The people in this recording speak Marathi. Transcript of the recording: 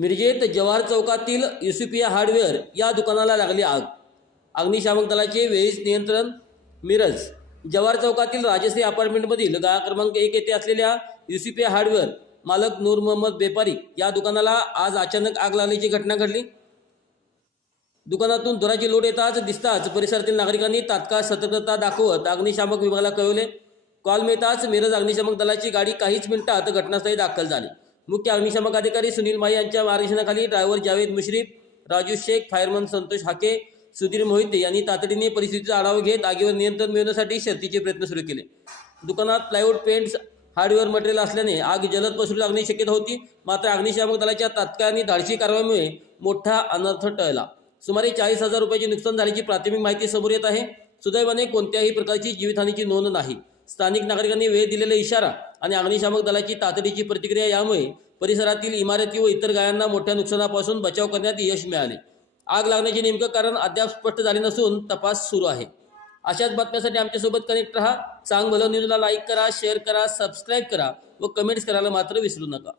मिरजेत जवाहर चौकातील युसुफिया हार्डवेअर या दुकानाला लागली आग। अग्निशामक दलाचे वेळीच नियंत्रण। मिरज जवाहर चौकातील राजश्री अपार्टमेंटमधील गाळा क्रमांक 1 येथे असलेल्या युसुफिया हार्डवेअर मालक नूर मोहम्मद बेपारी या दुकानाला आज अचानक आग लागल्याची घटना घडली। दुकानातून धुराची लोट येताच दिसताच परिसरातील नागरिकांनी तात्काळ सतर्कता दाखवत अग्निशामक विभागाला कळवले। कॉल मिळताच मिरज अग्निशामक दलाची गाडी काहीच मिनिटात घटनास्थळी दाखल झाली। मुख्य अग्निशामक अधिकारी सुनील माई यांच्या मार्गदर्शनाखाली ड्रायव्हर जावेद मुश्रीफ, राजू शेख, फायरमन संतोष हाके, सुधीर मोहिते यांनी तातडीने परिस्थितीचा आढावा घेत आगीवर नियंत्रण मिळवण्यासाठी शर्थीचे प्रयत्न सुरू केले। दुकानात प्लायवूड, पेंट्स, हार्डवेअर मटेरियल असल्याने आग जलद पसरू लागण्याची शक्यता होती। मात्र अग्निशामक दलाच्या तात्काळ आणि धाडसी कारवाईमुळे मोठा अनर्थ टळला। सुमारे 40,000 रुपयांचे नुकसान झाल्याची प्राथमिक माहिती समोर येत आहे। सुदैवाने कोणत्याही प्रकारची जीवितहानीची नोंद नाही। स्थानिक नागरिकांनी वेळ दिलेला इशारा आणि अग्निशामक दलाची तातडीची प्रतिक्रिया यामुळे परिसरातील इमारती व इतर गाळ्यांना मोठ्या नुकसानापासून बचाव करण्यात यश मिळाले। आग लागण्याचे नेमके कारण अद्याप स्पष्ट झाले नसून तपास सुरू आहे। अशाच बातम्यांसाठी आमच्यासोबत कनेक्ट रहा। चांग भलं न्यूजला लाईक करा, शेअर करा, सबस्क्राईब करा व कमेंट्स करायला मात्र विसरू नका।